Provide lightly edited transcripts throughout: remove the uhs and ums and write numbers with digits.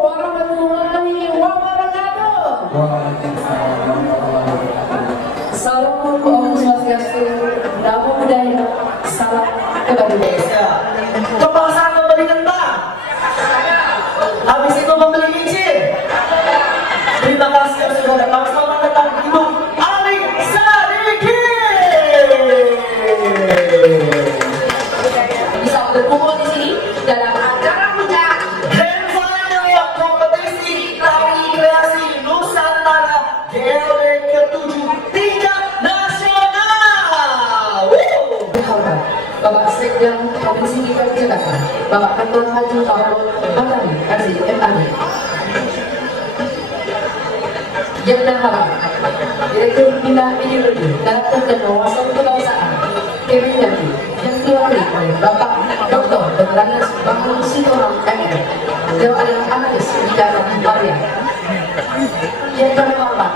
warahmatullahi wabarakatuh. Salam Om Swastiastu, Namo Buddhaya, salam kebajikan. Kebangsaan memberi kentang, habis itu membeli micin. Terima kasih yang sudah datang. Selamat datang Ibu Ali Sadikin. Bisa berkumpul di sini dalam acara puncak Grand Final kompetisi tari kreasi Nusantara GLB ke-7 tingkat nasional. Bapak Sekjen Provinsi DKI Jakarta, Bapak Ketua Haji Mahfud Batari, MAD. Yang terhormat Direktur Bina Ideologi Karakter dan Wawasan Kebangsaan Kemendagri, yang diwakili oleh Bapak Dr. Dr. Bambang Sitorang MM, Dewan Analis Bidang Karya. Yang terhormat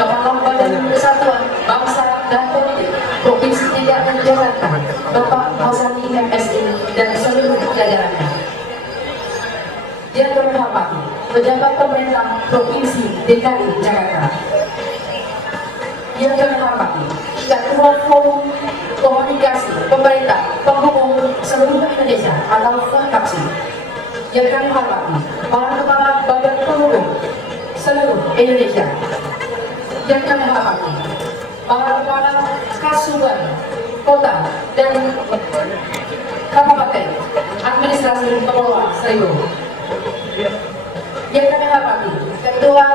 Kepala Badan Persatuan Bangsa dan Politik Provinsi DKI Jakarta, Bapak Hausani MSI dan seluruh jajarannya. Yang terhormat pejabat pemerintah Provinsi DKI Jakarta. Yang terhormat Ketua Forum Komunikasi Pemerintah Penghubung Seluruh Indonesia atau FOKAPSI. Yang kami hormati para kepala badan penghubung seluruh Indonesia. Yang kami hormati para kepala Kasuban Kota dan Kabupaten Administrasi Pengelola seluruh. Yang kami hormati Ketua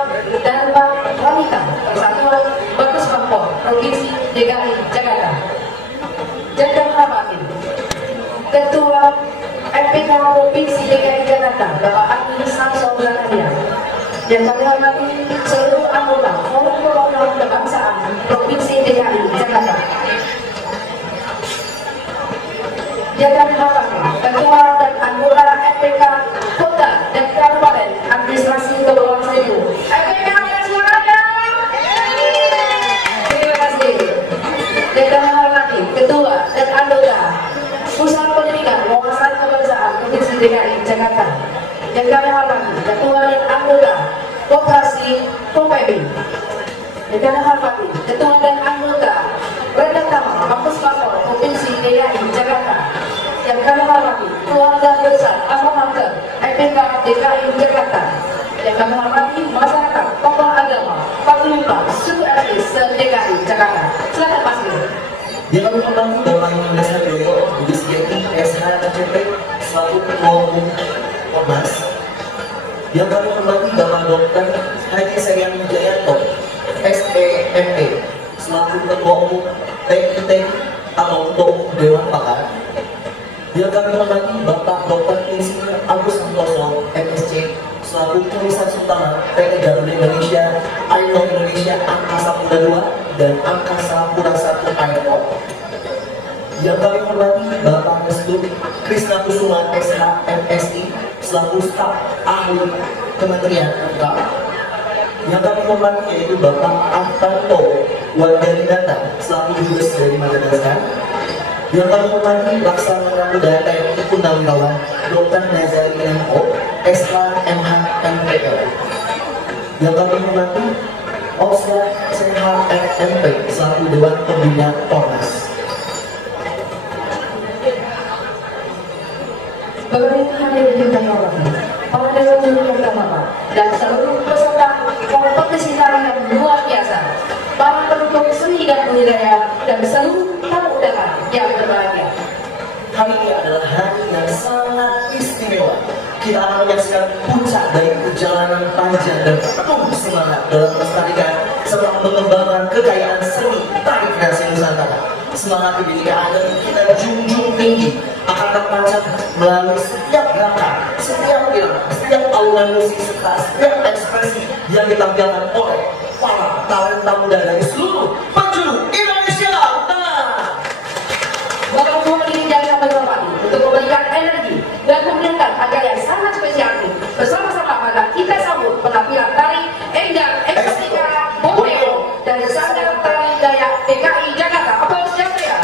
Dharma Wanita Persatuan Bagus Pampor Provinsi DKI Jakarta. Yang kami hormati Ketua FPK Provinsi DKI Jakarta Bapak Agni Samso Brahmadia. Yang kami hormati seluruh anggota Forum Perwakilan Kebangsaan Provinsi DKI Jakarta. Yang kami hormati Ketua dan anggota FPK Kota dan Kabupaten Administrasi Kepulauan Seribu. FPK yang suaranya. Terima kasih. Yang kami hormati Ketua dan anggota Pusat Pendidikan Wawasan Kebangsaan Provinsi DKI Jakarta. Yang kami hormati Ketua dan anggota Koperasi Kopebi. Yang kami hormati Ketua dan anggota Redaktor Kampus Pampor Provinsi DKI Jakarta. Yang kami hormati keluarga besar Ahmad FPK DKI Jakarta. Yang kami hormati masyarakat, tokoh agama, Paguyuban, suku etnis se-DKI Jakarta. Silakan Mas Guru. Yang kami hormati Bapak Indonesia Dewo Budi Setiati SHKCP selaku Ketua Umum Ormas. Yang kami hormati Bapak Dr. Haji Sarian Wijayanto SPME selaku Ketua Umum TIT atau Ketua Umum Dewan Pakar. Yang kami hormati Bapak Dr. Insinyur Agus Santoso MSc selaku Komisaris Utama PT Garuda Indonesia, Aero Indonesia Angkasa Pura II dan Angkasa Pura I Airport. Yang kami hormati Bapak Restu Krisna Kusuma SH MSI selaku staf ahli Kementerian UKM. Yang kami hormati yaitu Bapak Artanto Wardadinata selaku Dubes dari Madagaskar. Yang kami hormati Laksamana Muda TNI Purnawirawan Dr. Nazari MO SH MH MPL. Yang kami hormati Oscar CHMP selaku Dewan Pembina Ormas. Pemerintah hadirin yang kami hormati, para dewan juri yang terhormat, dan seluruh peserta kompetisi tari yang luar biasa, para pendukung seni dan budaya, dan seluruh tamu undangan yang berbahagia. Hari ini adalah hari yang sangat istimewa. Kita akan menyaksikan puncak dari perjalanan panjang dan penuh semangat dalam melestarikan serta mengembangkan kekayaan seni tari kreasi Nusantara. Semangat ini akan kita junjung tinggi, akan terpancar melalui setiap gerakan, setiap irama, setiap alunan musik serta setiap ekspresi yang ditampilkan oleh para talenta muda dari seluruh penjuru Indonesia. Bapak Ketua ini jangan berhormati untuk memberikan energi dan mendengar acara yang sangat spesial ini. Bersama-sama pada kita sambut penampilan tari Endang Eksotika Borneo dari Sanggar Tari Dayak DKI Jakarta. Aplaus yang meriah.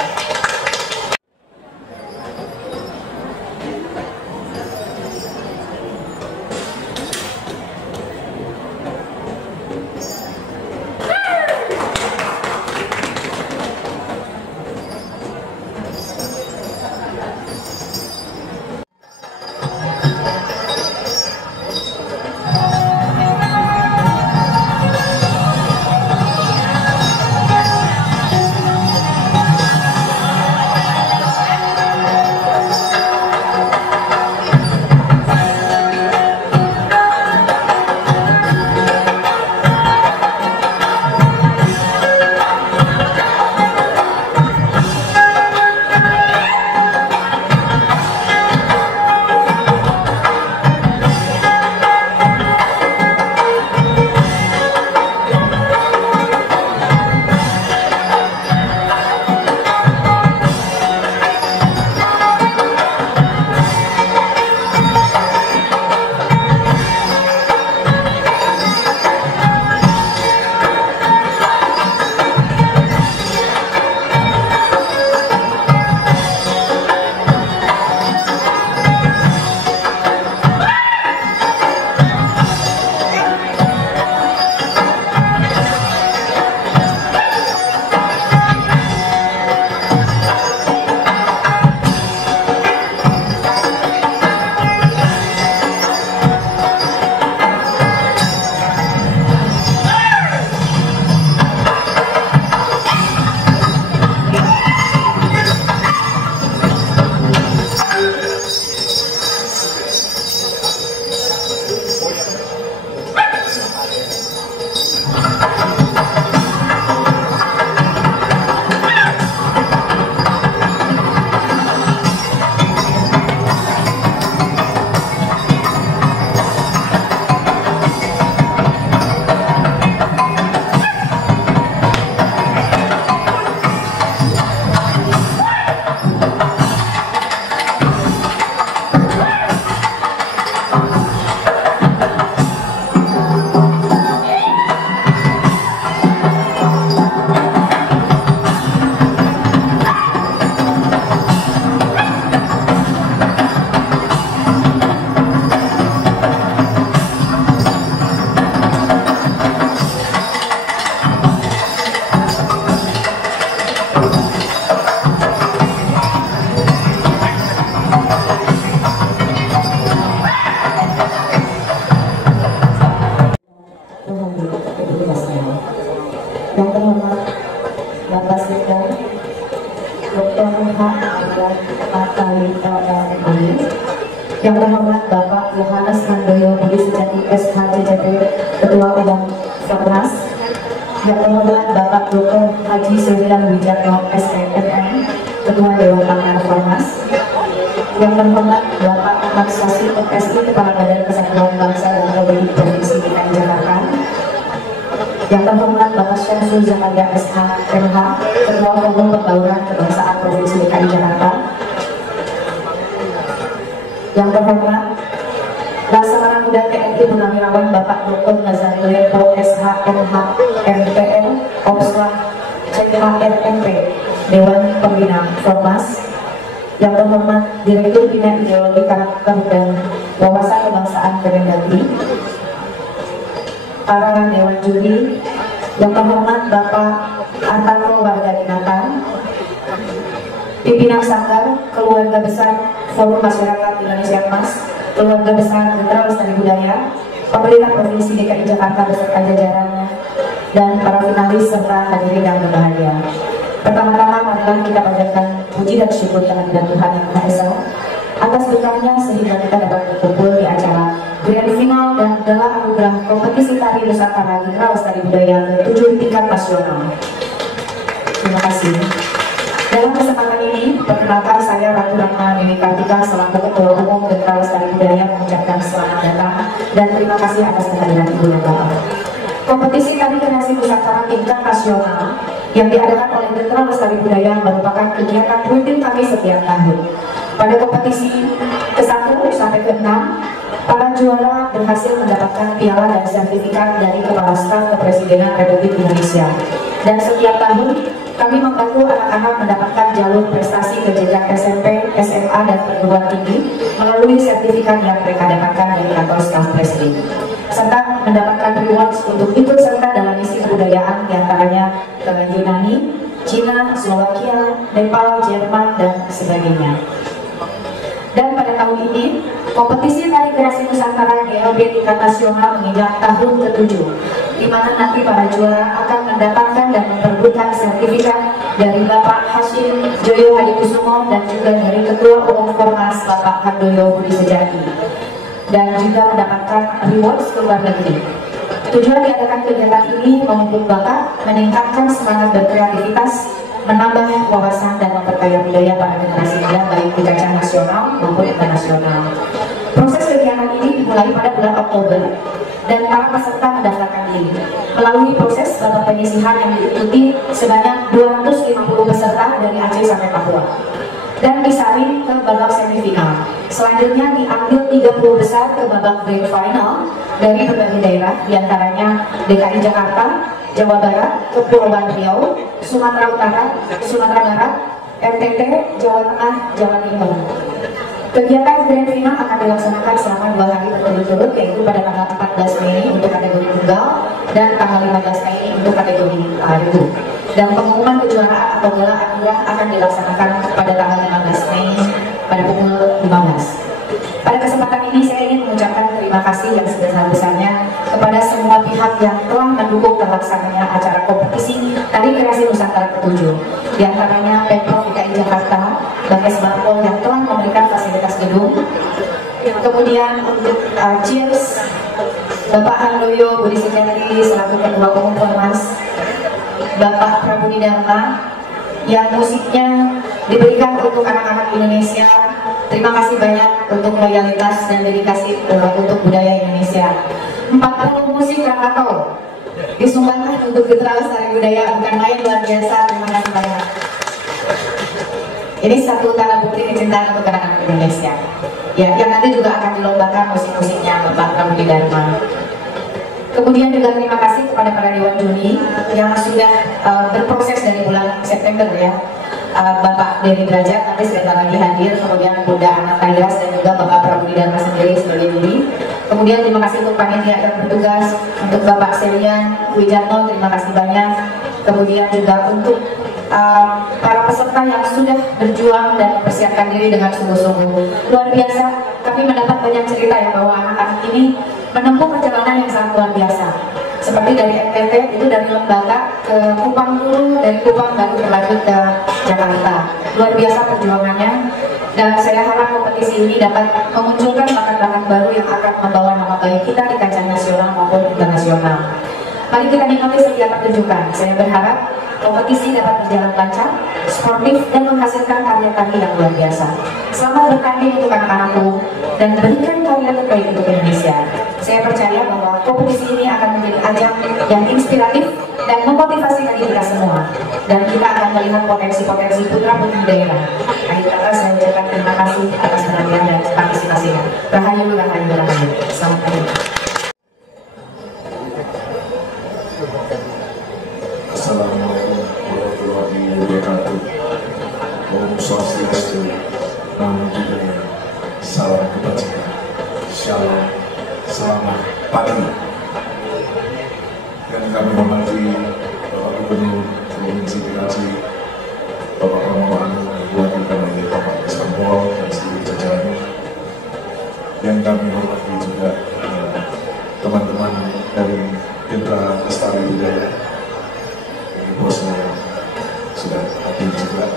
kali LLM. Yang terhormat Bapak Yohanes Handoyo Budi Sejati SHJJP Ketua Umum Formas. Yang terhormat Bapak Dr. Haji Surian Wijatno SMM Ketua Dewan Pangan Formas. Yang terhormat Bapak Ahmad Sasi MSI Kepala Badan Kesatuan Bangsa dan Republik Provinsi DKI Jakarta. Yang terhormat Bapak Syamsul Zakaria SH MH Ketua Forum Pembauran Kebangsaan Provinsi DKI Jakarta. Yang terhormat Laksamana Muda TNI Purnawirawan Bapak Dr. Nazaril Lempo SH MH MPN Opswa CKRMP Dewan Pembina Formas. Yang terhormat Direktur Bina Ideologi Karakter dan Wawasan Kebangsaan Kemendagri, para Dewan Juri, yang terhormat Bapak Antaro Wargadinata, pimpinan Sanggar, keluarga besar Forum Masyarakat Indonesia Mas, keluarga besar Jenderal Lestari Budaya, pemerintah Provinsi DKI Jakarta beserta jajarannya, dan para finalis serta hadirin yang berbahagia. Pertama-tama marilah kita panjatkan puji dan syukur kehadirat Tuhan Yang Maha Esa atas berkahnya sehingga kita dapat berkumpul di acara Grand Final dan Gala Anugerah Kompetisi Tari Nusantara Jenderal Lestari Budaya ke-7 tingkat nasional. Terima kasih. Dalam kesempatan ini, perkenalkan saya Ratu Ratna Dewi Kartika selaku Ketua Umum Jenderal Lestari Budaya mengucapkan selamat datang dan terima kasih atas kehadiran Ibu dan Bapak. Kompetisi Tari Kreasi Nusantara tingkat nasional yang diadakan oleh Jenderal Lestari Budaya merupakan kegiatan rutin kami setiap tahun. Pada kompetisi ke-1 sampai ke-6, para juara berhasil mendapatkan piala dan sertifikat dari Kepala Staf Kepresidenan Republik Indonesia. Dan setiap tahun kami membantu anak-anak mendapatkan jalur prestasi ke jenjang SMP, SMA, dan perguruan tinggi melalui sertifikat yang mereka dapatkan dari kantor staf presiden, serta mendapatkan rewards untuk ikut serta dalam misi kebudayaan diantaranya ke Yunani, Cina, Slovakia, Nepal, Jerman, dan sebagainya. Dan pada tahun ini, kompetisi Tari Kreasi Nusantara GLB tingkat nasional menginjak tahun ke-7, di mana nanti para juara akan mendapatkan dan memperebutkan sertifikat dari Bapak Hashim Joyo Hadikusumo dan juga dari Ketua Umum Formas Bapak Handoyo Budi Sejati, dan juga mendapatkan rewards ke luar negeri. Tujuan diadakan kegiatan ini memupuk bakat, meningkatkan semangat berkreativitas, menambah wawasan dan memperkaya budaya para generasi muda baik di kancah nasional maupun internasional. Proses kegiatan ini dimulai pada bulan Oktober dan para peserta mendaftarkan diri. Melalui proses babak penyisihan yang diikuti sebanyak 250 peserta dari Aceh sampai Papua dan disaring ke babak semifinal. Selanjutnya diambil 30 besar ke babak grand final dari berbagai daerah, diantaranya DKI Jakarta, Jawa Barat, Kepulauan Riau, Sumatera Utara, Sumatera Barat, NTT, Jawa Tengah, Jawa Timur. Kegiatan grand final akan dilaksanakan selama 2 hari berturut-turut, yaitu pada tanggal 14 Mei untuk kategori tunggal dan tanggal 15 Mei untuk kategori ribu. Dan pengumuman kejuaraan atau gala anugerah akan dilaksanakan pada tanggal 15 Mei pada pukul 15. Pada kesempatan ini saya ingin mengucapkan terima kasih yang sebesar-besarnya kepada semua pihak yang telah mendukung terlaksananya acara kompetisi Tari Kreasi Nusantara ke-7, diantaranya Pemprov DKI Jakarta, Bagas Barpol yang telah memberikan fasilitas gedung, kemudian untuk Cheers, Bapak Handoyo Budi Sejati selaku Ketua Umum Formas, Bapak Prabudi Dharma yang musiknya diberikan untuk anak-anak Indonesia. Terima kasih banyak untuk loyalitas dan dedikasi untuk budaya Indonesia. 40 musik Krakatau disumbangkan untuk Jenderal Lestari Budaya, bukan main, luar biasa. Terima kasih banyak. Ini satu tanda bukti kecintaan untuk anak-anak Indonesia. Ya, yang nanti juga akan dilombakan musik-musiknya Bapak Prabudi Dharma. Kemudian juga terima kasih kepada para Dewan Juri yang sudah berproses dari bulan September ya. Bapak Denny Derajat nanti sebentar lagi hadir, kemudian Bunda Anak Tairas dan juga Bapak Prabudi Dharma sendiri sebagai juri. Kemudian terima kasih untuk panitia yang bertugas, untuk Bapak Selian Wijatno, terima kasih banyak. Kemudian juga untuk para peserta yang sudah berjuang dan mempersiapkan diri dengan sungguh-sungguh. Luar biasa, kami mendapat banyak cerita ya bahwa anak-anak ini menempuh perjalanan yang sangat luar biasa. Seperti dari NTT itu dari Lembaga ke Kupang dulu, dari Kupang baru berlanjut ke Jakarta. Luar biasa perjuangannya, dan saya harap kompetisi ini dapat memunculkan bakat-bakat baru yang akan membawa nama baik kita di kancah nasional maupun internasional. Mari kita nikmati setiap pertunjukan. Saya berharap kompetisi dapat berjalan lancar, sportif, dan menghasilkan karya-karya yang luar biasa. Selamat bertanding untuk anak-anakku dan berikan karya terbaik untuk Indonesia. Saya percaya bahwa kompetisi ini akan menjadi ajang yang inspiratif dan memotivasi bagi kita semua. Dan kita akan melihat potensi-potensi putra-putri daerah. Akhir kata saya ucapkan terima kasih atas perhatian dan partisipasinya. Rahayu, rahayu, rahayu. Selamat pagi. Assalamualaikum warahmatullahi wabarakatuh. Om Swastiastu, Namo Buddhaya, salam kebajikan, shalom, selamat pagi. Yang kami hormati Bapak Gubernur Provinsi Dki, Bapak Pramono Anung, diwakilkan oleh Bapak Istanbul dan seluruh jajarannya. Yang kami hormati juga teman-teman dari Mitra Lestari Budaya, bosnya yang sudah hadir juga.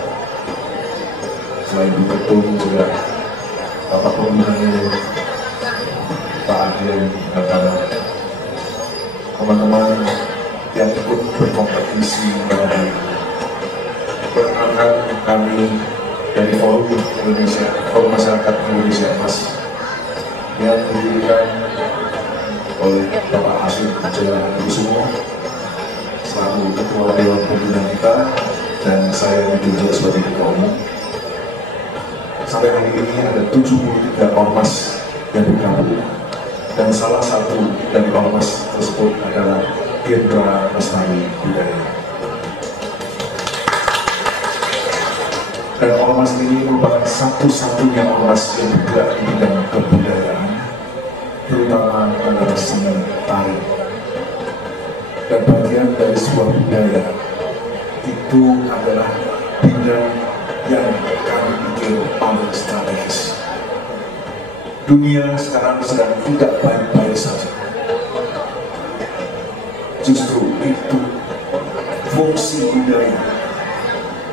Selain itu ketum juga Bapak Pembinanya Pak Adrian dan teman-teman yang ikut berkompetisi dari perkenalkan kami dari Forum Indonesia, Forum Masyarakat Indonesia Mas yang didirikan oleh Bapak Hasim Jaya Kusumo selaku Ketua Dewan Pembina kita, dan saya ditunjuk sebagai Ketua Umum. Sampai hari ini ada 73 ormas yang bergabung, dan salah satu dari ormas tersebut adalah Mitra Lestari Budaya. Dan ormas ini merupakan satu-satunya ormas yang bergerak di bidang kebudayaan, terutama adalah seni tari. Dan bagian dari sebuah budaya itu adalah bidang yang kami pikir paling strategis. Dunia sekarang sedang tidak baik-baik saja. Justru itu fungsi budaya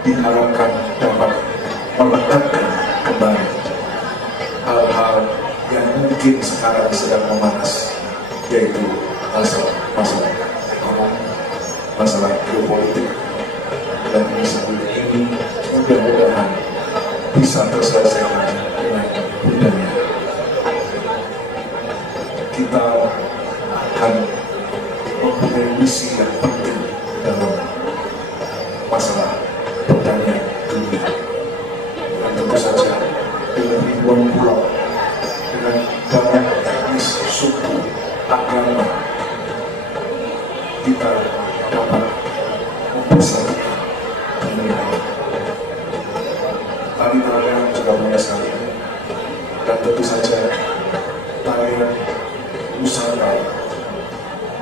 diharapkan dapat melekatkan kembali hal-hal yang mungkin sekarang sedang memanas, yaitu masalah ekonomi, masalah geopolitik, dan ini mudah-mudahan bisa terselesaikan dengan budaya. Kita akan mempunyai misi yang penting dalam masalah perdamaian dunia. Dan tentu saja dengan ribuan pulau, dengan banyak etnis, suku, agama, kita dapat mempersatukan dunia. Tarian juga banyak sekali, dan tentu saja tarian Nusantara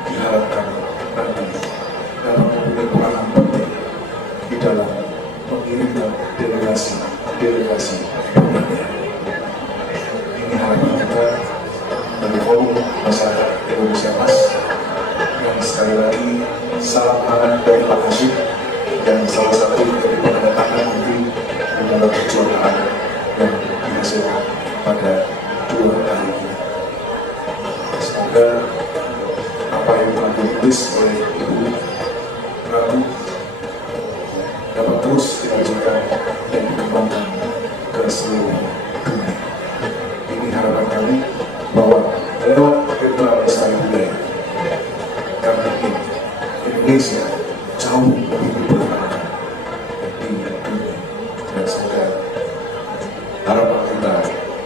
diharapkan nanti dapat mempunyai peranan penting di dalam mengirimkan delegasi budaya. Ini harapan kita dari Forum Masyarakat Indonesia Mas, yang sekali lagi salam hangat dari Pak Hasyim, dan salah satu dari penandatangan nanti di dalam kejuaraan yang dihasilkan pada 2 hari ini. Semoga apa yang telah ditulis oleh Ibu Ratu dapat terus dilanjutkan dan dikembangkan ke seluruh dunia. Ini harapan kami bahwa lewat Mitra Lestari Budaya kami ingin Indonesia jauh lebih diperkenalkan di dunia, dan semoga harapan kita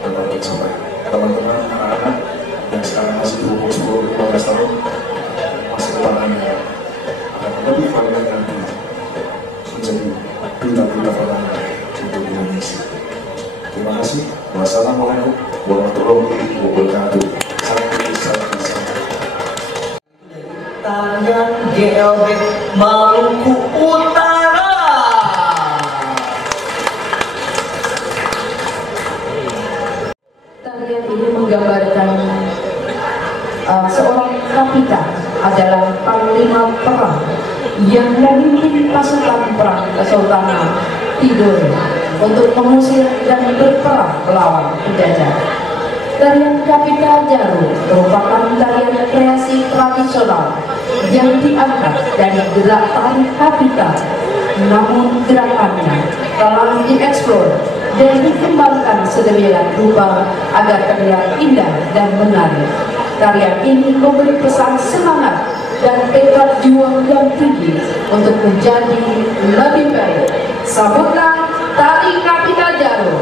dapat tercapai. Teman-teman, anak-anak yang sekarang masih di umur 10-15 tahun, masa depannya akan lebih banyak nanti menjadi duta-duta orang untuk Indonesia. Terima kasih. Wassalamualaikum warahmatullahi wabarakatuh. Salam. Tangan GLB Maluku Utara. Tarian ini menggambarkan seorang kapita adalah panglima perang yang memimpin pasukan perang kesultanan tidur untuk mengusir dan berperang melawan penjajah. Tarian Kapita Jaru merupakan tarian kreasi tradisional yang diangkat dari gerak tari Kapita, namun gerakannya telah dieksplor dan dikembangkan sedemikian rupa agar terlihat indah dan menarik. Tarian ini memberi pesan semangat dan tekad juang yang tinggi untuk menjadi lebih baik. Sambutlah tari Kapita Jaru.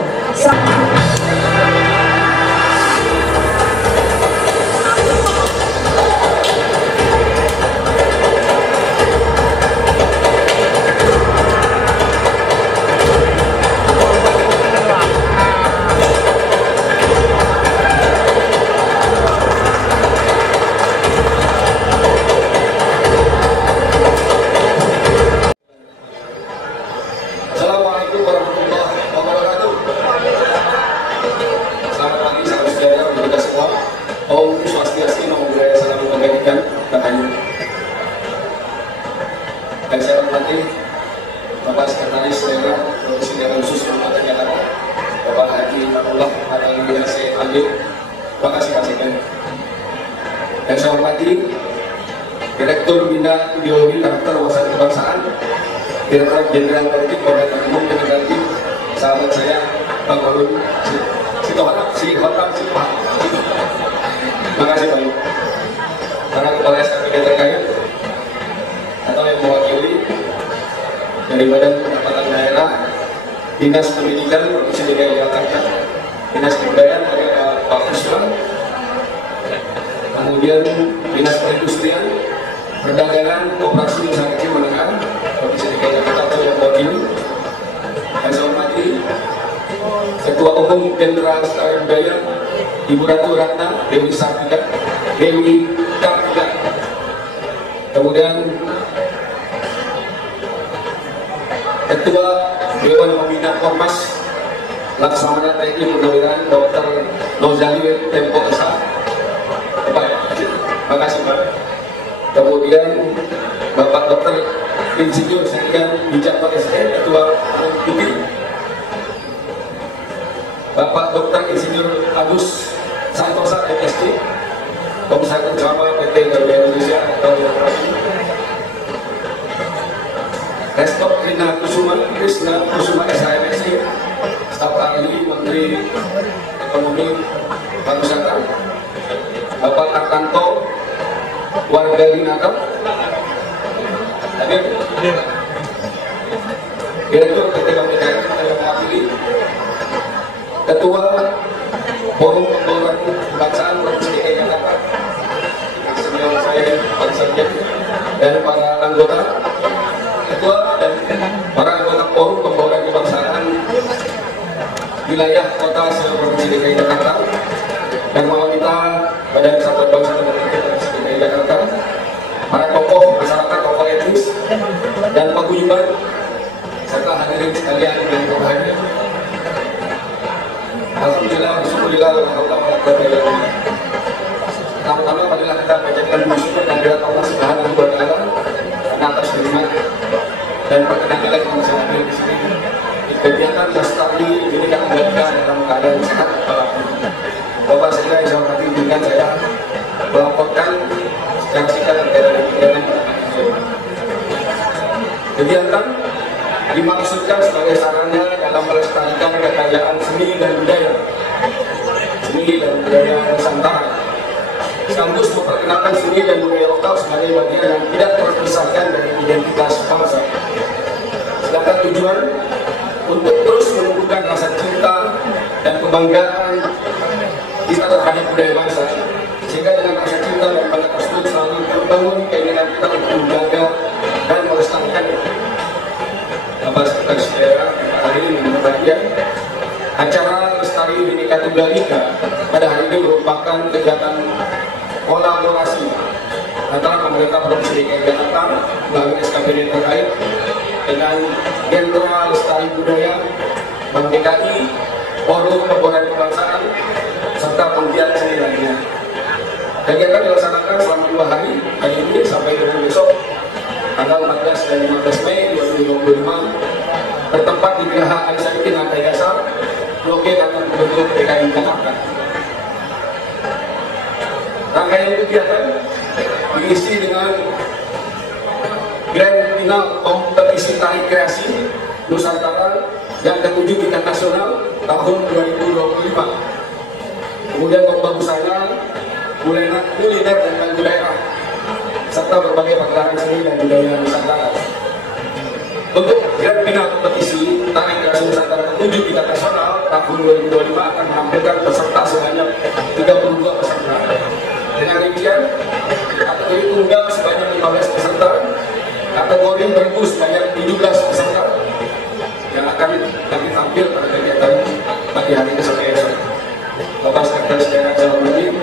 Dan saya hormati Bapak Sekretaris Daerah Provinsi Daerah Khusus Kabupaten Jakarta, Bapak Haji Abdullah Al-Yase Alif. Terima kasih Pak Sekjen. Dan saya hormati Direktur Bina Ideologi Karakter Wawasan Kebangsaan, Direktur Jenderal Politik Polda Umum Kementerian, sahabat saya Bang Warun Sitohana, Terima kasih Bang. Para kepala SKPD terkait atau yang mewakili dari Badan Pendapatan Daerah, Dinas Pendidikan Provinsi DKI Jakarta, Dinas Kebudayaan dari Pak Puspa, kemudian Dinas Perindustrian, Perdagangan, Koperasi Usaha Kecil Menengah Provinsi DKI Jakarta atau yang mewakili. Dan saya hormati Ketua Umum Jenderal Lestari Budaya Ibu Ratu Ratna Dewi Kartika, kemudian Ketua Dewan Pembina Ormas Laksamana TNI Purnawirawan Dr. Nozali Tempo Esa. Terima kasih Pak. Kemudian Bapak Dr. Insinyur Senian Bijakwa SE, Ketua Umum. Bapak Dr. Insinyur Agus Santosa MSc, Komisaris Utama PT Garuda Indonesia atau Restor Krishna Kusuma SHMSc, Staf Ahli Menteri Ekonomi Pariwisata, Bapak Artanto Warga Dinata, Direktur PT BPKN yang mewakili, Ketua Forum Pembangunan Kebangsaan Provinsi DKI Jakarta, senior saya Pak Sarjana, dan para anggota, Ketua dan para anggota Forum Pembangunan Kebangsaan wilayah kota seluruh Provinsi DKI Jakarta, dan wanita Badan Kesatuan Bangsa dan Provinsi DKI Jakarta, para tokoh masyarakat, tokoh etnis, dan paguyuban, serta hadirin sekalian yang berbahagia. Alhamdulillah, syukurillah, alhamdulillah. Pertama-tama marilah kita panjatkan bersyukur kehadirat Allah Subhanahu wa Ta'ala atas nikmat dan perkenan lagi masih hadir di sini. Kegiatan lestari ini kan mereka dalam keadaan sehat walafiat. Bapak saya yang hormati dengan saya melaporkan secara singkat terkait dengan kegiatan dimaksudkan sebagai sarana dalam melestarikan kekayaan seni dan budaya Nusantara. Sekaligus memperkenalkan seni dan budaya lokal sebagai bagian yang tidak terpisahkan dari identitas bangsa. Sedangkan tujuan untuk terus menumbuhkan rasa cinta dan kebanggaan kita terhadap budaya bangsa, sehingga dengan rasa cinta dan bangga tersebut selalu terbangun keinginan kita untuk menjaga dan melestarikan. Bapak Sekretaris Daerah hari ini berbahagia, acara Lestari Bhinneka Tunggal Ika pada hari ini merupakan kegiatan kolaborasi antara pemerintah Provinsi DKI Jakarta melalui SKPD terkait dengan Genera Lestari Budaya Bank DKI, Forum Pembangunan Kebangsaan, serta penggiat seni lainnya. Kegiatan dilaksanakan selama 2 hari ini sampai dengan besok tanggal 14 dan 15 Mei 2025 bertempat di sebagai akan bentuk DKI Jakarta. Rangkaian kegiatan diisi dengan grand final kompetisi tari kreasi Nusantara yang ke-7 tingkat nasional tahun 2025. Kemudian lomba busana, kuliner dan lagu daerah, serta berbagai pagelaran seni dan budaya Nusantara. Untuk grand final kompetisi tari kreasi Nusantara ke-7 tingkat nasional tahun 2025 akan menampilkan peserta sebanyak 32 peserta. Dengan demikian, kategori tunggal sebanyak 15 peserta, kategori bergu sebanyak 17 peserta yang akan kami tampil pada kegiatan pagi hari esok. Bapak Sekretaris Daerah Jawa Barat,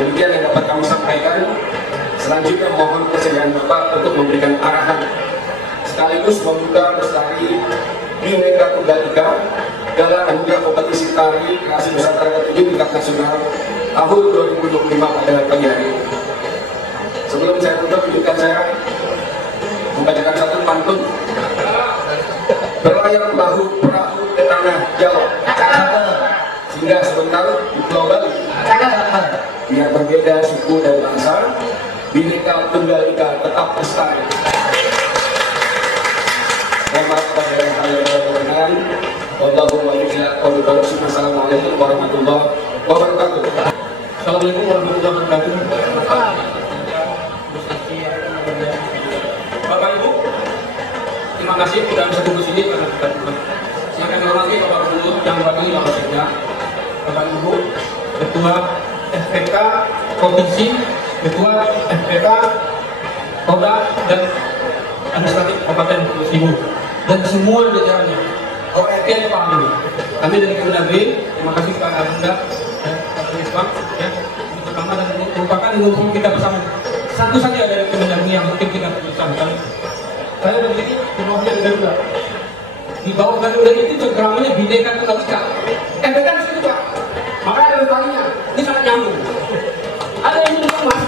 demikian yang dapat kami sampaikan. Selanjutnya mohon kesediaan Bapak untuk memberikan arahan sekaligus membuka lestari Bhinneka Tunggal Ika dalam anugerah kompetisi tari kreasi Nusantara ke-7 tingkat nasional tahun 2025 pada pagi hari. Sebelum saya tutup, izinkan saya membacakan satu pantun. Berlayar bahu perahu ke tanah Jawa, singgah sebentar di Pulau Bali. Biar berbeda suku dan bangsa, Bhinneka Tunggal Ika tetap lestari. Mohon maaf kepada yang saya berkenan. Wassalamualaikum warahmatullahi wabarakatuh. Assalamualaikum warahmatullahi wabarakatuh. Bapak Ibu, terima kasih sudah bisa tunggu sini karena kita juga. Saya akan hormati Bapak Gubernur yang bagi Bapak Sekda, Bapak Ibu, Ketua FPK Provinsi, Ketua FPK Polda dan Administratif Kabupaten Kepulauan Seribu dan semua jajarannya. ORT Pak ini. Kami dari Kemendagri, terima kasih kepada Anda dan Pak Isbang ya, pertama dan merupakan ilmu kita bersama. Satu saja dari Kemendagri yang mungkin kita bersama. Saya begini di bawahnya Garuda. Di bawah Garuda itu cengkeramannya Bhinneka Tunggal Ika. FPK di situ Pak. Maka ada talinya. Ini sangat nyambung. Ada yang menurut Mas.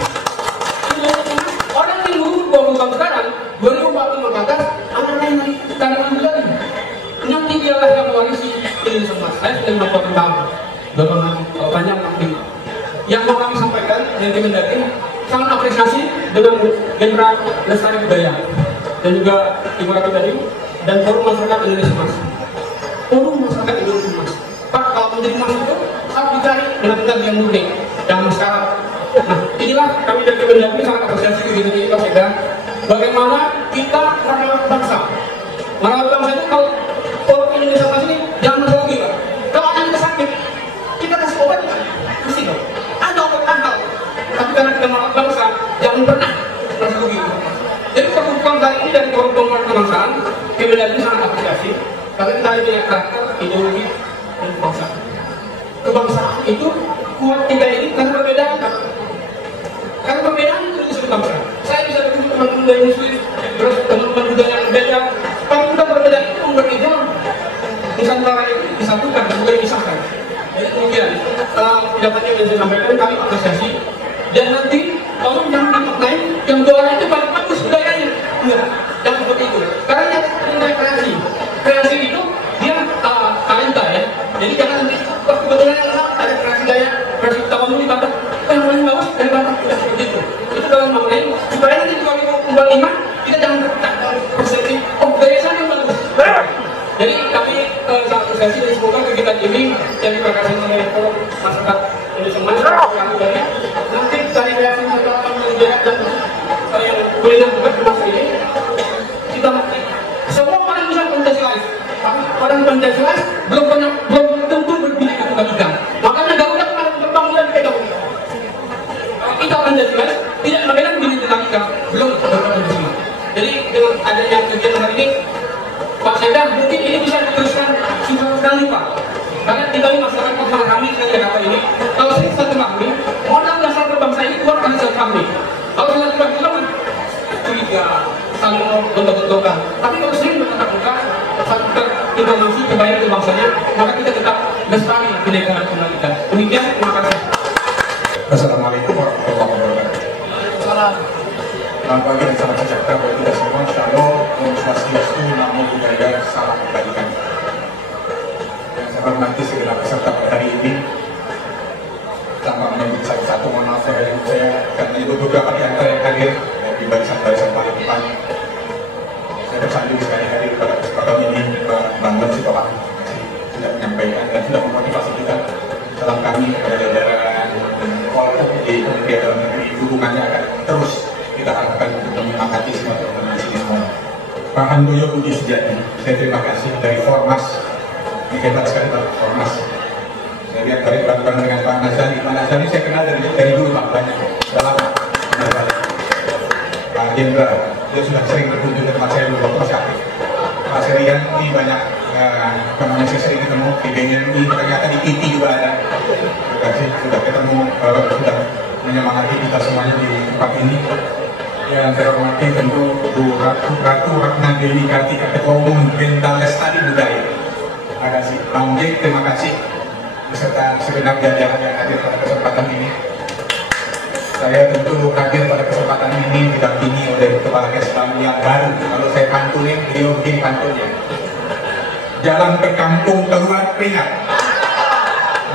Orang yang menurut bahwa sekarang 2045 anak lain lagi tanaman lagi. Nanti dialah yang mewarisi Indonesia Mas. Saya sudah 50 tahun. Banyak nanti. Yang mau kami sampaikan yang Kemendagri sangat apresiasi dengan General Lestari Budaya dan juga Ibu Ratu tadi dan Forum Masyarakat Indonesia Mas. Forum Masyarakat Indonesia Mas. Pak, kalau menjadi Mas itu harus dicari benar-benar yang murni dan sekarang. Nah, inilah kami dari Kemendagri sangat apresiasi kegiatan ini Pak Sekda. Bagaimana kita merawat bangsa. Merawat bangsa itu kalau Forum Indonesia Mas ini jangan lagi Pak. Kalau ada yang sakit, kita kasih obat kan? Kasih dong. Ada obat mahal. Tapi karena kita merawat bangsa, jangan pernah merasa rugi. Jadi perkumpulan kali ini dari Forum Penguatan Kebangsaan, Kemendagri sangat apresiasi. Karena kita punya karakter, ideologi, dan kebangsaan. Kebangsaan itu kuat kita ini karena perbedaan Pak. Karena perbedaan itu disebut bangsa. Saya bisa bertemu teman-teman dari Muslim, terus teman-teman budaya yang berbeda. Kalau kita berbeda itu membuat Islam Nusantara itu disatukan dan bukan dipisahkan. Jadi kemudian pendapatnya yang saya sampaikan kami apresiasi. Dan nanti kalau jangan dimaknai yang juara itu paling bagus budayanya. Enggak, jangan seperti itu. Karena yang mengenai kreasi, kreasi itu dia talenta ya. Jadi jangan nanti kebetulan yang ada kreasi gaya, kreasi taman di Batak, yang paling bagus dari Batak tidak seperti itu. Itu kalau mengenai supaya nanti di 2045 kita jangan persepsi budaya sana yang bagus. Jadi kami sangat apresiasi dan semoga kegiatan ini yang diperkasih oleh Forum Masyarakat Indonesia Mas nanti dari kreasi masyarakat dan yang kuliner bukan masa ini kita semua orang bisa Pancasilais, tapi orang Pancasilais belum tentu berbhinneka tunggal ika. Makanya Garuda kemarin terbang dan kita kita Pancasilais tidak mengenal Bhinneka Tunggal Ika belum berpartisipasi. Jadi dengan adanya kegiatan hari ini Pak Sekda mungkin ini bisa diteruskan sekali Pak. Karena kita ini masyarakat memahami dengan Jakarta ini. Kalau saya satu kami, modal dasar berbangsa ini kuat karena saya kami. Kalau saya tidak bilang curiga, saling bentuk-bentukan. Tapi kalau sering bertatap-muka, informasi kebaikan ke bangsanya, maka kita tetap lestari Bhinneka Tunggal Ika. Demikian, terima kasih. Assalamualaikum warahmatullahi wabarakatuh. Selamat pagi dan salam sejahtera buat kita semua. Shalom, Om Swastiastu, Namo Buddhaya, salam kebajikan. Yang Saya hormati segenap peserta pada hari ini. Tanpa menyebut satu-satu, mohon maaf saya karena itu beberapa di antara yang hadir di barisan-barisan paling depan. Saya bersanjung sekali hadir pada kesempatan ini bangun si Bapak sudah menyampaikan dan sudah memotivasi kita. Salam kami pada jajaran di Kementerian Dalam Negeri, dukungannya akan terus kita harapkan untuk menyemangati semua teman-teman di sini semua. Pak Handoyo Budi Sejati, saya terima kasih dari Formas, ini hebat sekali Pak Formas. Saya lihat dari bareng dengan Pak Nazari. Pak Nazari saya kenal dari dulu Pak, banyak, sudah lama. Pak Jenderal, dia sudah sering berkunjung ke tempat saya dulu waktu masih aktif. Pak Serian, ini banyak namanya saya sering ketemu di BNI, ternyata di PT juga ada. Terima kasih sudah ketemu, sudah menyemangati kita semuanya di tempat ini. Yang saya hormati tentu Bu Ratu Ratna Dewi Kartika, Ketua Umum Benta Lestari Budaya. Terima kasih. Bang Jek, terima kasih beserta segenap jajaran yang hadir pada kesempatan ini. Saya tentu hadir pada kesempatan ini didampingi oleh Kepala Kesbang yang baru. Kalau saya pantunin, beliau begini pantunnya. Jalan ke kampung keluar keringat,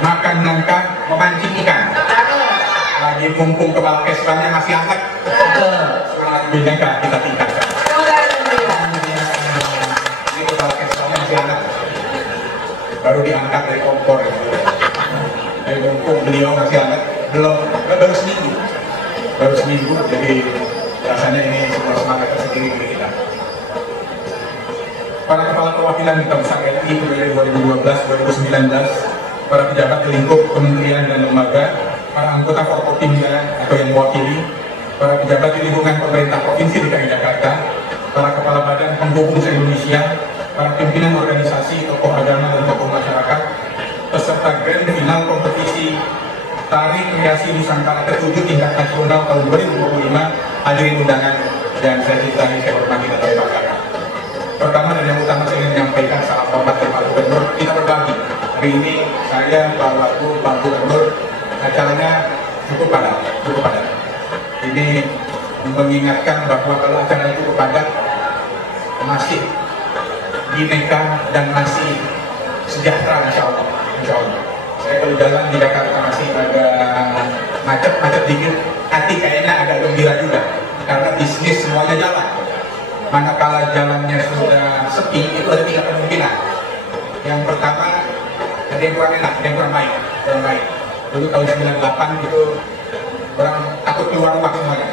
makan nangka, memancing ikan. Lagi mumpung Kepala Kesbangnya masih hangat, semangat bineka kita tingkatkan. Ini Kepala Kesbangnya masih hangat, baru diangkat dari kompor. Dari mumpung beliau masih hangat, baru seminggu, jadi rasanya ini sebuah semangat tersendiri bagi kita. Para kepala perwakilan Duta Besar RI periode 2012-2019, para pejabat di lingkup kementerian dan lembaga, para anggota Forkopimda atau yang mewakili, para pejabat di lingkungan pemerintah Provinsi DKI Jakarta, para kepala badan penghubung se-Indonesia, para pimpinan organisasi, tokoh agama dan tokoh masyarakat, peserta grand final kompetisi Tari Kreasi Nusantara ke-7 tingkat nasional tahun 2025, hadirin undangan dan saya cintai, saya hormati dan saya banggakan. Pertama dan yang utama saya ingin menyampaikan salam hormat ke Pak Gubernur. Kita berbagi. Hari ini saya, Pak Wagub, Pak Gubernur, acaranya cukup padat. Ini mengingatkan bahwa kalau acara itu padat, masih bineka dan masih sejahtera, insya Allah. Saya kalau jalan di Jakarta masih agak macet dikit, hati kayaknya agak gembira juga karena bisnis semuanya jalan. Manakala jalannya sudah sepi, itu ada 3 kemungkinan. Yang pertama, ada yang kurang enak, ada yang kurang baik. Dulu tahun 98 itu orang takut keluar rumah semuanya,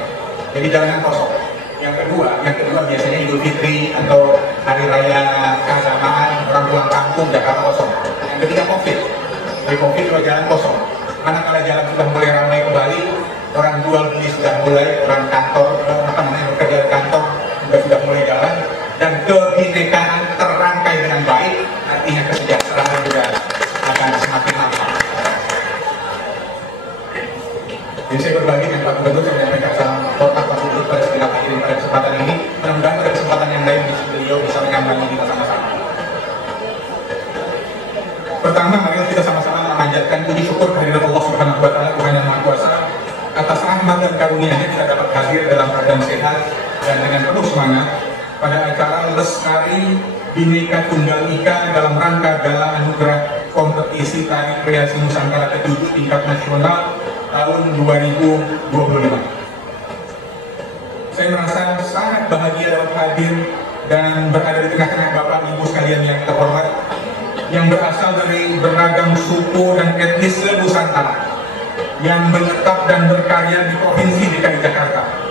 jadi jalanan kosong. Yang kedua biasanya Idul Fitri atau Hari Raya keagamaan, orang pulang kampung, Jakarta kosong. Yang ketiga Covid. Dari Covid juga jalan kosong. Manakala jalan sudah mulai ramai kembali, orang jual beli sudah mulai, orang kantor, bekerja di kantor sudah mulai jalan, dan kebinekaan terrangkai dengan baik, artinya kesejahteraan juga akan semakin lama. Jadi saya berbagi dengan Pak Gubernur, saya menyampaikan salam hormat Pak Gubernur pada segenap hadirin pada kesempatan ini. Mudah-mudahan pada kesempatan yang lain beliau bisa menyambangi kita sama-sama. Pertama, mari kita sama-sama memanjatkan puji syukur kehadirat Allah Subhanahu wa Ta'ala, Tuhan yang Maha Kuasa, atas rahmat dan karunia-Nya kita dapat hadir dalam keadaan sehat dan dengan penuh semangat pada acara Lestari Bhinneka Tunggal Ika dalam rangka Gala Anugerah Kompetisi Tari Kreasi Nusantara ke-7 tingkat nasional tahun 2025. Saya merasa sangat bahagia dapat hadir dan berada di tengah-tengah Bapak Ibu sekalian yang terhormat, yang berasal dari beragam suku dan etnis se-Nusantara yang menetap dan berkarya di Provinsi DKI Jakarta.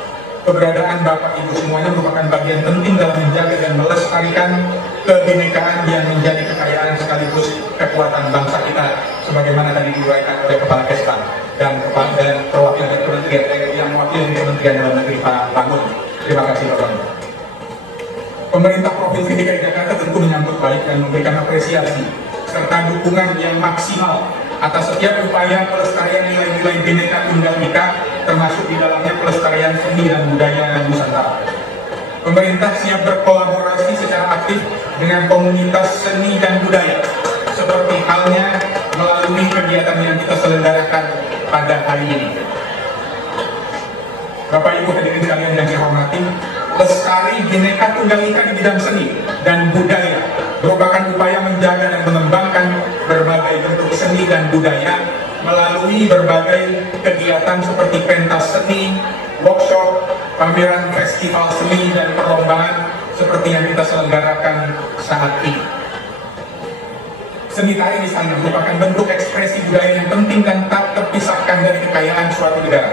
Keberadaan Bapak Ibu semuanya merupakan bagian penting dalam menjaga dan melestarikan kebinekaan yang menjadi kekayaan sekaligus kekuatan bangsa kita, sebagaimana tadi diuraikan oleh Kepala Kesbang dan perwakilan Kementerian yang mewakili Kementerian Dalam Negeri Pak Bangun. Terima kasih Bapak. Pemerintah Provinsi DKI Jakarta tentu menyambut baik dan memberikan apresiasi serta dukungan yang maksimal atas setiap upaya pelestarian nilai-nilai Bhinneka Tunggal Ika, termasuk di dalamnya pelestarian seni dan budaya Nusantara. Pemerintah siap berkolaborasi secara aktif dengan komunitas seni dan budaya, seperti halnya melalui kegiatan yang kita selenggarakan pada hari ini. Bapak Ibu hadirin sekalian yang saya hormati, Lestari Bhinneka Tunggal Ika di bidang seni dan budaya merupakan upaya menjaga dan mengembangkan seni dan budaya melalui berbagai kegiatan seperti pentas seni, workshop, pameran festival seni, dan perlombaan seperti yang kita selenggarakan saat ini. Seni tari misalnya merupakan bentuk ekspresi budaya yang penting dan tak terpisahkan dari kekayaan suatu negara.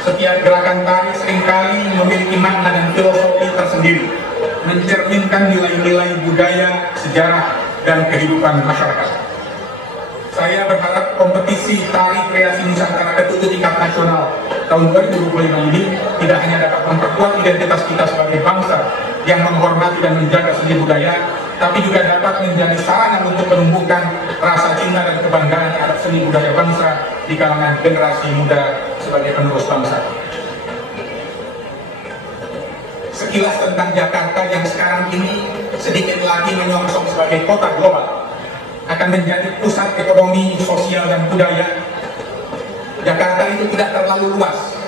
Setiap gerakan tari seringkali memiliki makna dan filosofi tersendiri, mencerminkan nilai-nilai budaya, sejarah, dan kehidupan masyarakat. Saya berharap kompetisi tari kreasi Nusantara ke-7 tingkat nasional tahun 2025 ini tidak hanya dapat memperkuat identitas kita sebagai bangsa yang menghormati dan menjaga seni budaya, tapi juga dapat menjadi sarana untuk menumbuhkan rasa cinta dan kebanggaan terhadap seni budaya bangsa di kalangan generasi muda sebagai penerus bangsa. Sekilas tentang Jakarta yang sekarang ini sedikit lagi menyongsong sebagai kota global, akan menjadi pusat ekonomi, sosial, dan budaya. Jakarta itu tidak terlalu luas.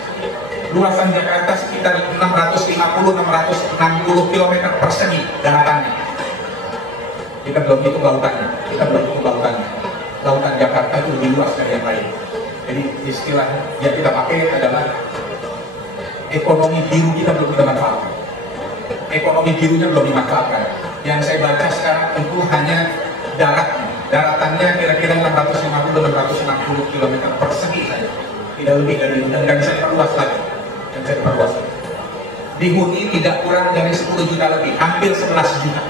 Luasan Jakarta sekitar 650-660 km persegi daratannya. Kita belum hitung lautannya. Lautan Jakarta itu lebih luas dari yang lain. Jadi istilah yang kita pakai adalah ekonomi biru kita belum kita manfaatkan. Ekonomi birunya belum dimanfaatkan. Yang saya baca sekarang itu hanya daratannya kira-kira 650-660 km persegi saja. Tidak lebih dari itu, dan bisa diperluas lagi. Dihuni tidak kurang dari 10 juta lebih, hampir 11 juta.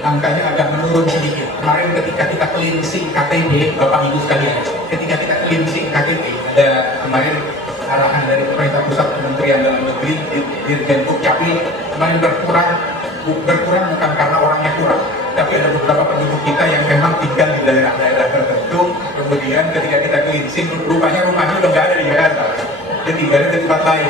Angkanya agak menurun sedikit. Kemarin ketika kita cleansing KTP, Bapak Ibu sekalian, ketika kita cleansing KTP, ada kemarin arahan dari pemerintah pusat, Kementerian Dalam Negeri, Dirjen Dukcapil, kemarin berkurang bukan karena orangnya kurang, tapi ada beberapa penduduk kita yang memang tinggal di daerah-daerah tertentu. Kemudian ketika kita cleansing, rupanya rumahnya udah nggak ada di Jakarta, dia tinggalnya di tempat lain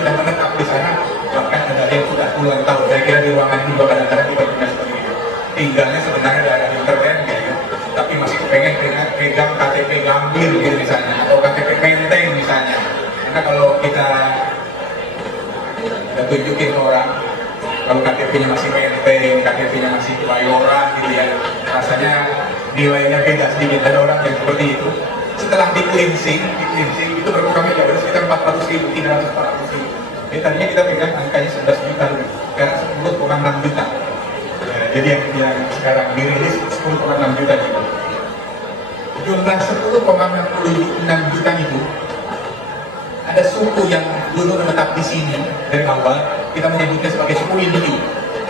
sudah menetap di sana, bahkan ada yang sudah puluhan tahun. Saya kira di ruangan ini juga kadang-kadang kita punya seperti itu, tinggalnya sebenarnya daerah internet gitu, tapi masih kepengen pegang KTP Gambir gitu misalnya, atau KTP Menteng misalnya. Karena kalau kita tunjukin orang, kalau KTP-nya masih Menteng, KTP-nya masih Bayoran gitu ya, rasanya nilainya beda sedikit. Ada orang yang seperti itu. Setelah di cleansing itu berkurangnya jauh, sekitar 400.000, 300-400.000. Jadi tadinya kita pegang angkanya 11 juta lebih, sekarang 10,6 juta. Ya, jadi yang sekarang dirilis 10,6 juta gitu. Jumlah 10,6 juta itu ada suku yang dulu menetap di sini dari awal, kita menyebutnya sebagai suku individu,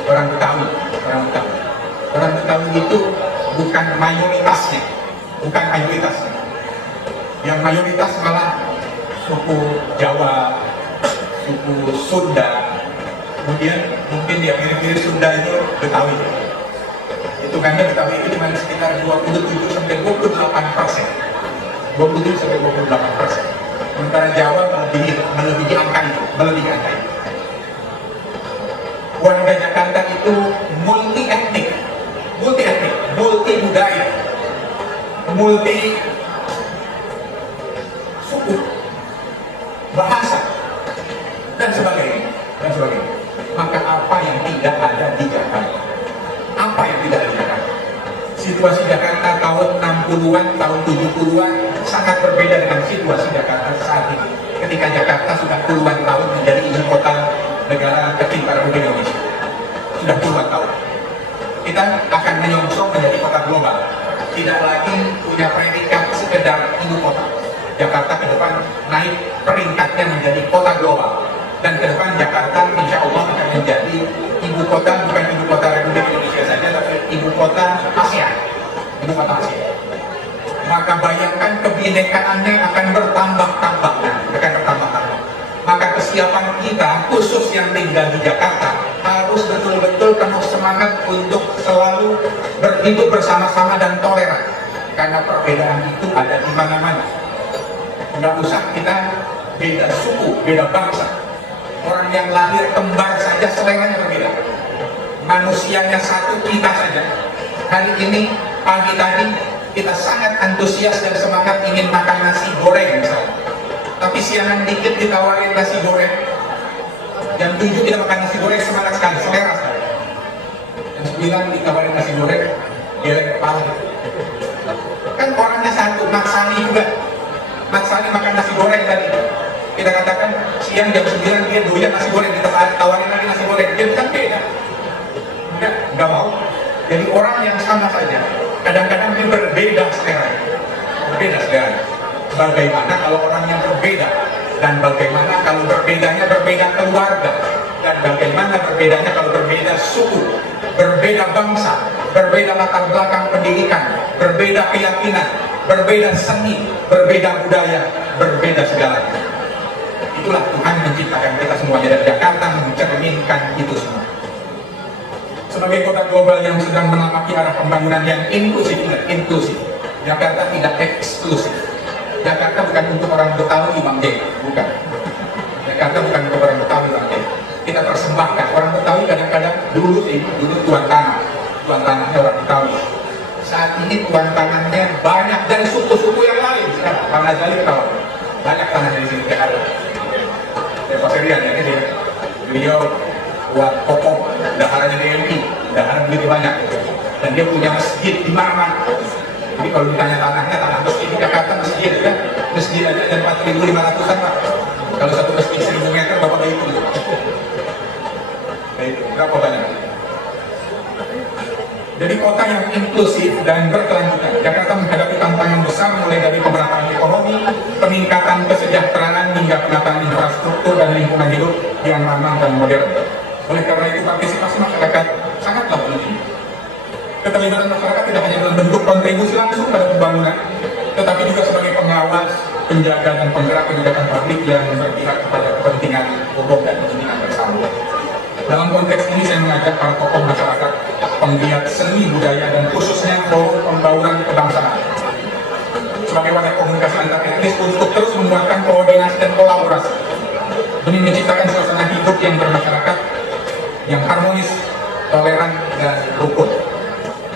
orang Betawi. Orang Betawi itu bukan mayoritasnya. Yang mayoritas malah suku Jawa, suku Sunda, kemudian mungkin dia mirip-mirip Sunda itu Betawi. Hitungannya Betawi itu cuma sekitar 27-28%. 27-28%. Sementara Jawa melebihi angka itu. Warga Jakarta itu multi etnik, multi budaya, multi suku, bahasa, dan sebagainya. Maka apa yang tidak ada di Jakarta? Situasi Jakarta tahun 60-an, tahun 70-an sangat berbeda dengan situasi Jakarta saat ini. Ketika Jakarta sudah puluhan tahun menjadi ibu kota negara tercinta Republik Indonesia, sudah puluhan tahun. Kita akan menyongsong menjadi kota global, tidak lagi punya predikat sekedar ibu kota. Jakarta ke depan naik peringkatnya menjadi kota global, dan ke depan Jakarta insya Allah akan menjadi ibu kota, bukan ibu kota Republik Indonesia saja, tapi ibu kota Asia. Maka bayangkan kebinekaannya akan bertambah-tambah. Maka kesiapan kita, khusus yang tinggal di Jakarta, harus betul-betul penuh semangat untuk selalu berhidup bersama-sama dan toleran. Karena perbedaan itu ada di mana-mana. Nggak usah kita beda suku, beda bangsa. Orang yang lahir kembar saja seleranya berbeda. Manusianya satu, kita saja. Hari ini, pagi tadi, kita sangat antusias dan semangat ingin makan nasi goreng misalnya. Tapi siangan dikit ditawarin nasi goreng. Jam 7 kita makan nasi goreng, semangat sekali, selera sekali. Jam 9 ditawarin nasi goreng, geleng kepala. Kan orangnya satu, Mak Sani juga. Mak Sani makan nasi goreng tadi. Kita katakan siang jam 9 dia doyan nasi goreng, kita tawarin lagi nasi goreng, dia kan beda. Enggak mau. Jadi orang yang sama saja, kadang-kadang dia berbeda selera. Berbeda selera. Bagaimana kalau orang yang berbeda? Dan bagaimana kalau berbedanya berbeda keluarga? Dan bagaimana berbedanya kalau berbeda suku, berbeda bangsa, berbeda latar belakang pendidikan, berbeda keyakinan, berbeda seni, berbeda budaya, berbeda segalanya. Itulah Tuhan menciptakan kita semuanya, dan Jakarta mencerminkan itu semua. Sebagai kota global yang sedang menapaki arah pembangunan yang inklusif, inklusif. Jakarta tidak eksklusif. Jakarta bukan untuk orang Betawi, Bang J, bukan. Jakarta bukan untuk orang Betawi, Bang J. Kita persembahkan. Orang Betawi kadang-kadang dulu tuan tanahnya orang Betawi. Saat ini tuan tanahnya banyak dari suku-suku yang lain. Sekarang Bang Nazali ketawa, banyak tanah dari sini ke Jakarta. Pak Serian ya, beliau buat pokok daharannya DMI, daharan beli banyak, dan dia punya masjid di mana-mana. Jadi kalau ditanya tanah masjid di Jakarta, masjid aja ada 4.500-an Pak. Kalau satu masjid 1.000 meter, Bapak udah hitung. Berapa banyak? Jadi kota yang inklusif dan berkelanjutan. Jakarta menghadapi tantangan besar mulai dari pemerataan ekonomi, peningkatan kesejahteraan hingga penataan infrastruktur dan lingkungan hidup yang ramah dan modern. Oleh karena itu partisipasi masyarakat sangatlah penting. Keterlibatan masyarakat tidak hanya dalam bentuk kontribusi langsung pada pembangunan, tetapi juga sebagai pengawas, penjaga dan penggerak kebijakan publik yang berpihak kepada kepentingan umum dan kepentingan bersama. Dalam konteks ini saya mengajak para tokoh masyarakat, penggiat seni budaya dan khususnya forum pembangunan kebangsaan sebagai wadah komunikasi antar etnis untuk terus menguatkan koordinasi dan kolaborasi demi menciptakan suasana hidup yang bermasyarakat, yang harmonis, toleran dan rukun.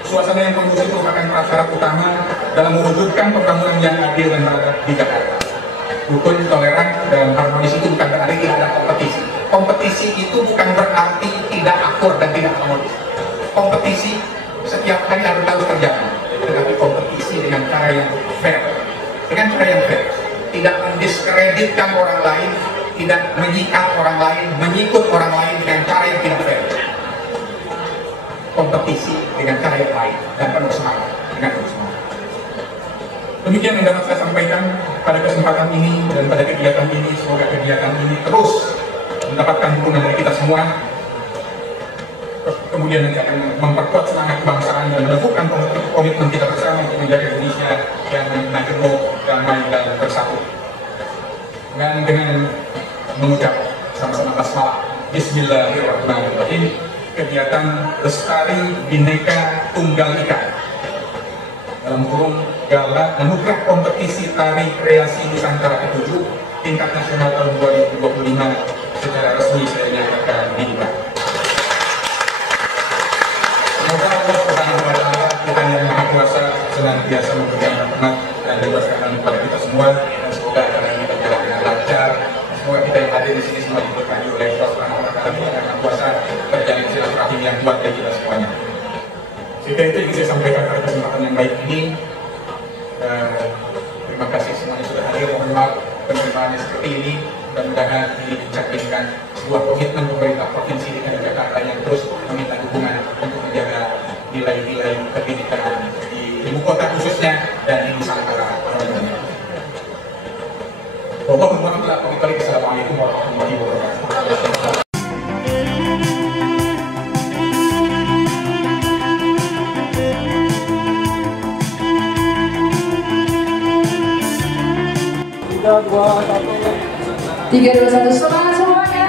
Suasana yang kondusif merupakan prasyarat utama dalam mewujudkan pembangunan yang adil dan beradab di Jakarta. Rukun, toleran, dan harmonis itu bukan berarti tidak ada kompetisi. Kompetisi itu bukan berarti tidak akur dan tidak harmonis. Kompetisi setiap hari harus terjadi, tetapi kompetisi dengan cara yang fair. Dengan cara yang fair, tidak mendiskreditkan orang lain, tidak menyikat orang lain, menyikut orang lain dengan cara yang tidak fair. Kompetisi dengan cara yang baik dan penuh semangat, dengan penuh semangat. Demikian yang dapat saya sampaikan pada kesempatan ini dan pada kegiatan ini. Semoga kegiatan ini terus mendapatkan dukungan dari kita semua. Kemudian nanti akan memperkuat semangat kebangsaan dan meneguhkan komitmen kita bersama untuk menjaga Indonesia yang majemuk, damai dan bersatu. Dengan mengucap sama-sama basmalah, Bismillahirrahmanirrahim. Kegiatan Lestari Bhinneka Tunggal Ika dalam kurung Gala Anugerah Kompetisi Tari Kreasi Nusantara ke-7 tingkat nasional tahun 2025 secara resmi saya nyatakan dibuka. Semoga Allah Subhanahu wa Ta'ala, Tuhan yang Maha Kuasa, senantiasa memberikan rahmat dan bebaskan kepada kita semua, dan semoga acara ini berjalan dengan lancar. Semoga kita yang hadir di sini semua diberkahi oleh Allah Subhanahu wa Ta'ala yang Maha Kuasa, terjalin silaturahim yang kuat bagi kita semuanya. Sehingga itu yang saya sampaikan pada kesempatan yang baik ini. Terima kasih semuanya sudah hadir. Mohon maaf penerimaannya seperti ini. Mudah-mudahan ini mencerminkan sebuah komitmen pemerintah Provinsi DKI Jakarta yang terus meminta dukungan untuk menjaga nilai-nilai pendidikan di ibu kota khususnya dan di Nusantara. Wassalamualaikum warahmatullahi wabarakatuh. Tiga, dua, satu, semangat semuanya.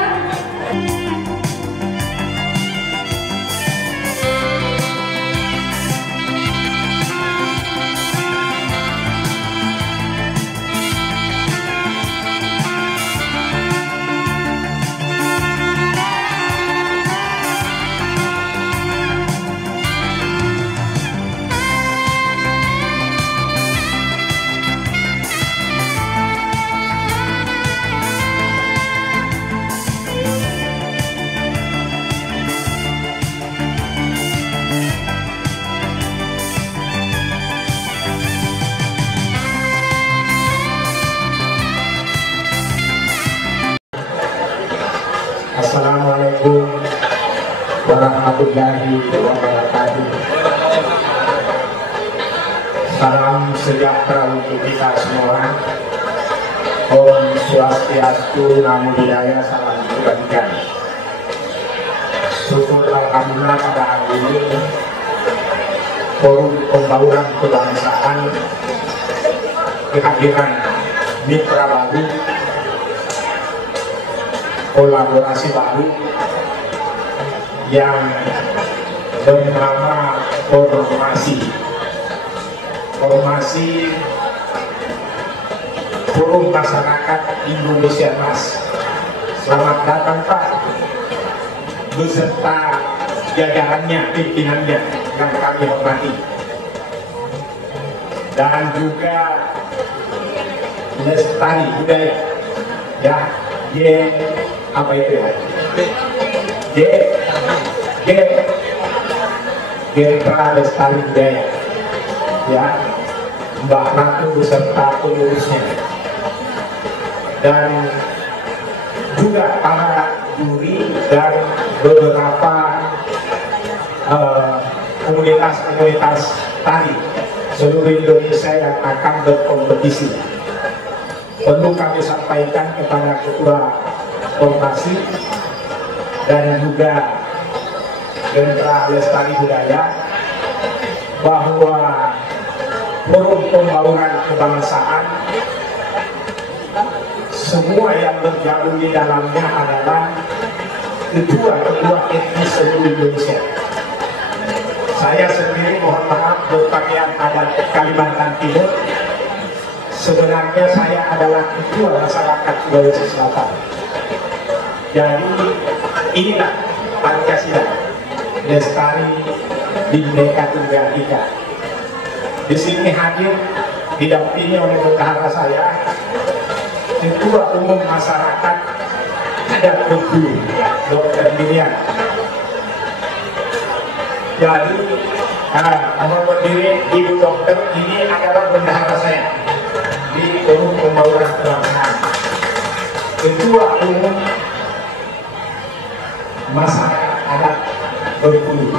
warahmatullahi wabarakatuh. Salam sejahtera untuk kita semua. Om Swastiastu, Namo Buddhaya, salam kebajikan. Syukur alhamdulillah pada hari ini Forum Pembangunan Kebangsaan kehadiran mitra baru, kolaborasi baru yang bernama Formasi Forum Masyarakat Indonesia Mas. Selamat datang Pak, beserta jajarannya, pimpinannya yang kami hormati, dan juga Lestari Budaya, ya, apa itu ya? Gentra Lestari Budaya, ya, Mbak Ratu beserta pengurusnya, dan juga para juri dan beberapa komunitas-komunitas tari seluruh Indonesia yang akan berkompetisi. Perlu kami sampaikan kepada Ketua Formasi dan juga Gentra Lestari Budaya bahwa Forum Pembangunan Kebangsaan semua yang bergabung di dalamnya adalah ketua-ketua etnis seluruh Indonesia. Saya sendiri mohon maaf berpakaian adat Kalimantan Timur. Sebenarnya saya adalah ketua masyarakat Sulawesi Selatan. Jadi inilah Pancasila, Lestari Bhinneka Tunggal Ika. Di sini hadir didampingi oleh bendahara saya, Ketua Umum Masyarakat Adat Bengkulu, Dr. Milian. Jadi mohon berdiri Ibu Dokter, ini adalah bendahara saya di Forum Pembangunan Kebangsaan, Ketua Umum Masyarakat Adat Bengkulu.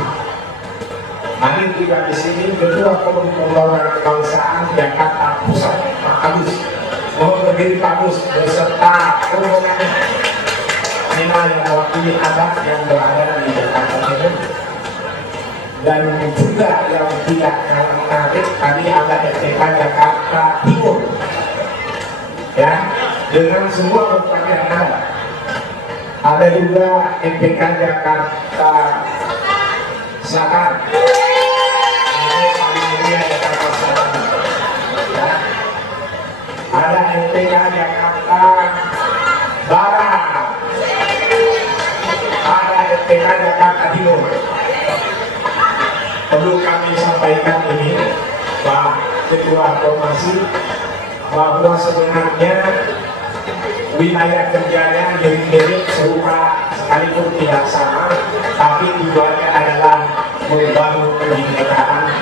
Hadir juga di sini Ketua Forum Pembangunan Kebangsaan Jakarta Pusat, Pak Agus. Mohon berdiri Pak Agus beserta rombongannya. Inilah yang mewakili adat yang berada di Jakarta Timur. Dan juga yang tidak kalah menarik, tadi ada FPK Jakarta Timur, ya, dengan semua berbagai adat. Ada juga FPK Jakarta Selatan, Jakarta Selatan, ya. Ada FPK Jakarta Barat, ada FPK Jakarta Timur. Perlu kami sampaikan ini, Pak Ketua Formasi, bahwa sebenarnya wilayah kerjanya mirip-mirip, serupa sekalipun tidak sama, tapi tujuannya adalah membangun kebinekaan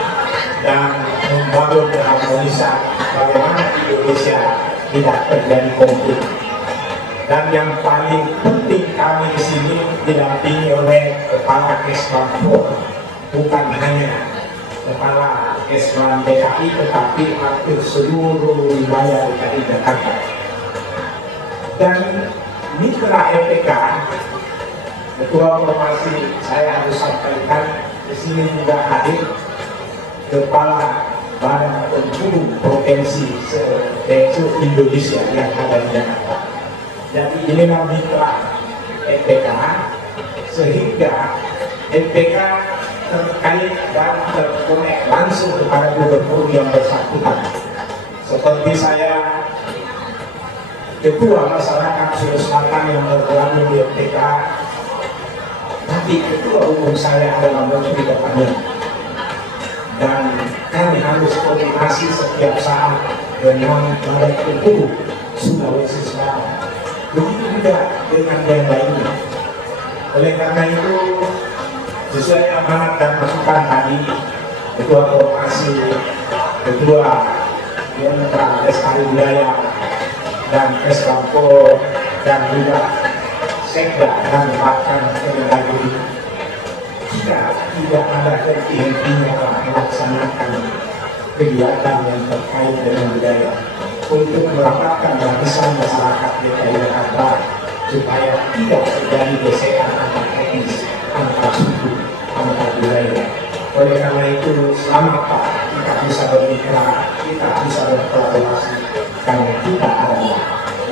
dan membangun keharmonisan bagaimana Indonesia tidak terjadi konflik. Dan yang paling penting kami di sini didampingi oleh Kepala Kesbangpur, bukan hanya Kepala Kesban DKI, tetapi hampir seluruh wilayah DKI Jakarta. Dan mitra FPK, Ketua Formasi, saya harus sampaikan di sini juga hadir Kepala Badan Penghubung Provinsi se-Indonesia Indonesia yang ada di Jakarta. Jadi inilah mitra FPK, sehingga FPK terkait dan terkonek langsung kepada gubernur yang bersangkutan. Seperti saya, Ketua Masyarakat Sulawesi Selatan yang bergabung di FPK, tapi Ketua Umum saya adalah Menteri Pertanian, dan kami harus koordinasi setiap saat dengan Badan Penghubung Sulawesi Selatan. Begitu juga dengan yang lainnya. Oleh karena itu, sesuai amanat dan masukan tadi Ketua Formasi, Ketua Gentra Lestari Budaya, dan Kesbangpur, dan juga Sekda dan bahkan Kemendagri, jika tidak ada henti-hentinya melaksanakan kegiatan yang terkait dengan budaya untuk merapatkan lapisan masyarakat DKI Jakarta supaya tidak terjadi gesekan antar etnis, antar suku, antar budaya. Oleh karena itu, selamat Pak, kita bisa bermitra, kita bisa berkolaborasi, karena kita adalah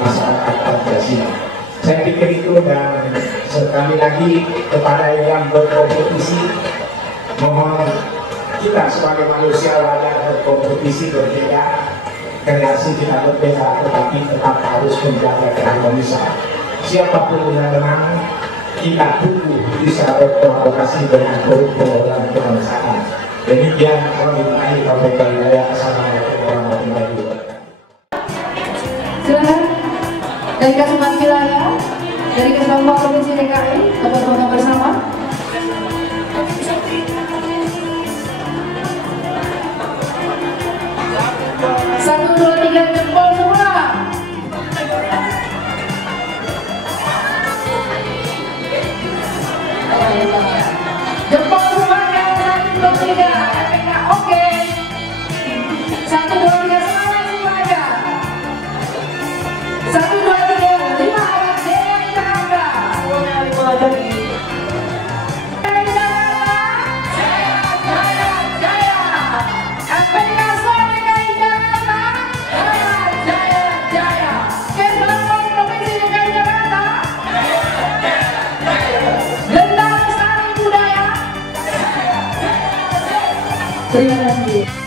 masyarakat Pancasila. Saya pikir itu, dan sekali lagi kepada yang berkompetisi, mohon kita sebagai manusia wajar berkompetisi berbeda, kreasi kita berbeda, tetapi tetap harus menjaga keharmonisan. Siapapun yang menang, kita tunggu bisa berkolaborasi dengan forum-forum kebangsaan. Demikian wabillahi taufiq wal hidayah. Assalamualaikum warahmatullahi wabarakatuh. Silakan dari Kasubag Wilayah, dari Kasubag Provinsi DKI, foto-foto bersama. Satu, dua, tiga, jempol semua. Jempol semuanya, 1, 2, 3, efeknya oke. 1, 2, 3, semangat semuanya. 1, 2, 3, 5 alat jaya Jakarta. Semuanya 5 lagi. Terima kasih.